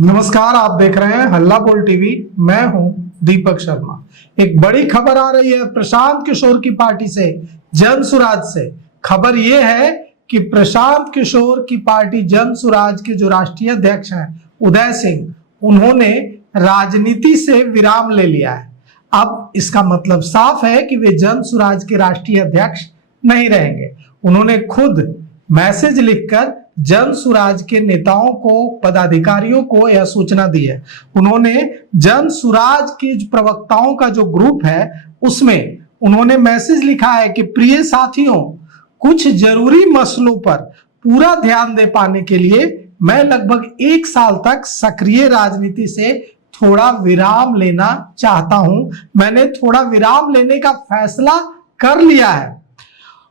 नमस्कार, आप देख रहे हैं हल्ला बोल टीवी। मैं हूं दीपक शर्मा। एक बड़ी खबर आ रही है प्रशांत किशोर की पार्टी से, जनसुराज से। खबर यह है कि प्रशांत किशोर की पार्टी जनसुराज के जो राष्ट्रीय अध्यक्ष हैं उदय सिंह, उन्होंने राजनीति से विराम ले लिया है। अब इसका मतलब साफ है कि वे जनसुराज के राष्ट्रीय अध्यक्ष नहीं रहेंगे। उन्होंने खुद मैसेज लिखकर जनसुराज के नेताओं को, पदाधिकारियों को यह सूचना दी है। उन्होंने जनसुराज के प्रवक्ताओं का जो ग्रुप है उसमें उन्होंने मैसेज लिखा है कि प्रिय साथियों, कुछ जरूरी मसलों पर पूरा ध्यान दे पाने के लिए मैं लगभग 1 साल तक सक्रिय राजनीति से थोड़ा विराम लेना चाहता हूं। मैंने थोड़ा विराम लेने का फैसला कर लिया है।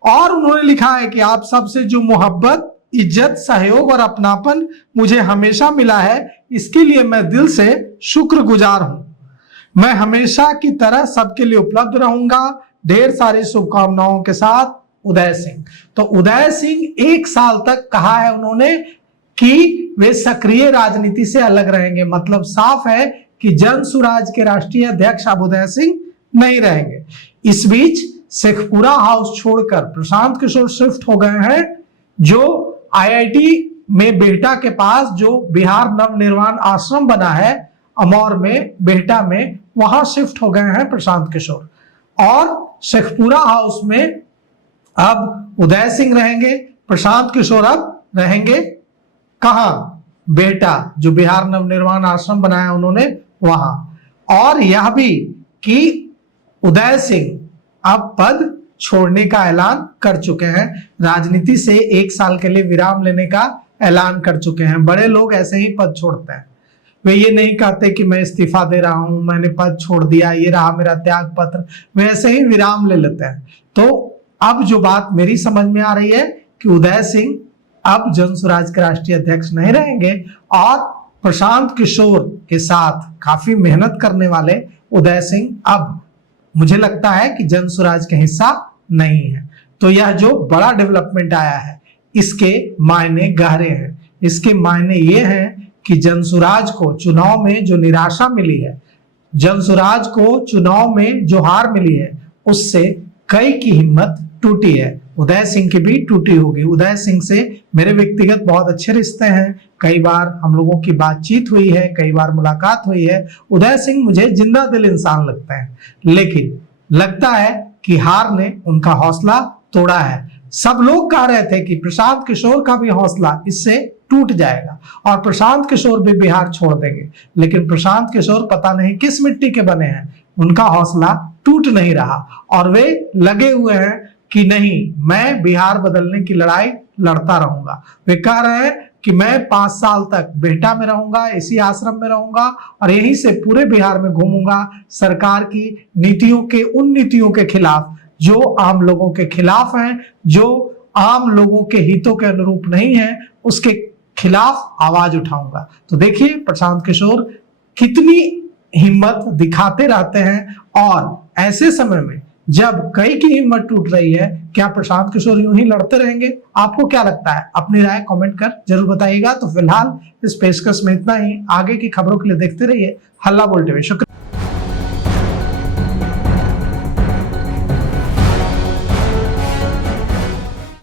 और उन्होंने लिखा है कि आप सबसे जो मोहब्बत, इज्जत, सहयोग और अपनापन मुझे हमेशा मिला है, इसके लिए मैं दिल से शुक्रगुजार हूं। मैं हमेशा की तरह सबके लिए उपलब्ध रहूंगा। ढेर सारी शुभकामनाओं के साथ, उदय सिंह। तो उदय सिंह 1 साल तक कहा है उन्होंने कि वे सक्रिय राजनीति से अलग रहेंगे। मतलब साफ है कि जनसुराज के राष्ट्रीय अध्यक्ष अब उदय सिंह नहीं रहेंगे। इस बीच शेखपुरा हाउस छोड़कर प्रशांत किशोर शिफ्ट हो गए हैं, जो आईआईटी में बेहटा के पास जो बिहार नवनिर्माण आश्रम बना है अमौर में, बेहटा में, वहां शिफ्ट हो गए हैं प्रशांत किशोर। और शेखपुरा हाउस में अब उदय सिंह रहेंगे, प्रशांत किशोर अब रहेंगे कहां? बेहटा, जो बिहार नवनिर्माण आश्रम बनाया उन्होंने, वहां। और यह भी कि उदय सिंह अब पद छोड़ने का ऐलान कर चुके हैं। राजनीति से 1 साल के लिए विराम लेने का ऐलान कर चुके हैं। बड़े लोग ऐसे ही पद छोड़ते हैं। वे ये नहीं कहते कि मैं इस्तीफा दे रहा हूं, मैंने पद छोड़ दिया, ये रहा मेरा त्याग पत्र। वे ऐसे ही विराम ले लेते हैं। तो अब जो बात मेरी समझ में आ रही है कि उदय सिंह अब जनसुराज के राष्ट्रीय अध्यक्ष नहीं रहेंगे और प्रशांत किशोर के साथ काफी मेहनत करने वाले उदय सिंह अब मुझे लगता है कि जनसुराज का हिस्सा नहीं है। तो यह जो बड़ा डेवलपमेंट आया है, इसके मायने गहरे हैं। इसके मायने ये हैं कि जनसुराज को चुनाव में जो निराशा मिली है, जनसुराज को चुनाव में जो हार मिली है, उससे कई की हिम्मत टूटी है। उदय सिंह की भी टूटी होगी। उदय सिंह से मेरे व्यक्तिगत बहुत अच्छे रिश्ते हैं। कई बार हम लोगों की बातचीत हुई है, कई बार मुलाकात हुई है। उदय सिंह मुझे जिंदा दिल इंसान लगते हैं, लेकिन लगता है कि हार ने उनका हौसला तोड़ा है। सब लोग कह रहे थे कि प्रशांत किशोर का भी हौसला इससे टूट जाएगा और प्रशांत किशोर भी बिहार छोड़ देंगे, लेकिन प्रशांत किशोर पता नहीं किस मिट्टी के बने हैं, उनका हौसला टूट नहीं रहा और वे लगे हुए हैं कि नहीं, मैं बिहार बदलने की लड़ाई लड़ता रहूंगा। वे कह रहे हैं कि मैं 5 साल तक बेहटा में रहूंगा, इसी आश्रम में रहूंगा और यहीं से पूरे बिहार में घूमूंगा, सरकार की नीतियों के, उन नीतियों के खिलाफ जो आम लोगों के खिलाफ हैं, जो आम लोगों के हितों के अनुरूप नहीं है, उसके खिलाफ आवाज उठाऊंगा। तो देखिए प्रशांत किशोर कितनी हिम्मत दिखाते रहते हैं और ऐसे समय में जब कई की हिम्मत टूट रही है, क्या प्रशांत किशोर यूं ही लड़ते रहेंगे? आपको क्या लगता है? अपनी राय कमेंट कर जरूर बताइएगा। तो फिलहाल इस पेशकश में इतना ही। आगे की खबरों के लिए देखते रहिए हल्ला बोल टीवी। शुक्रिया।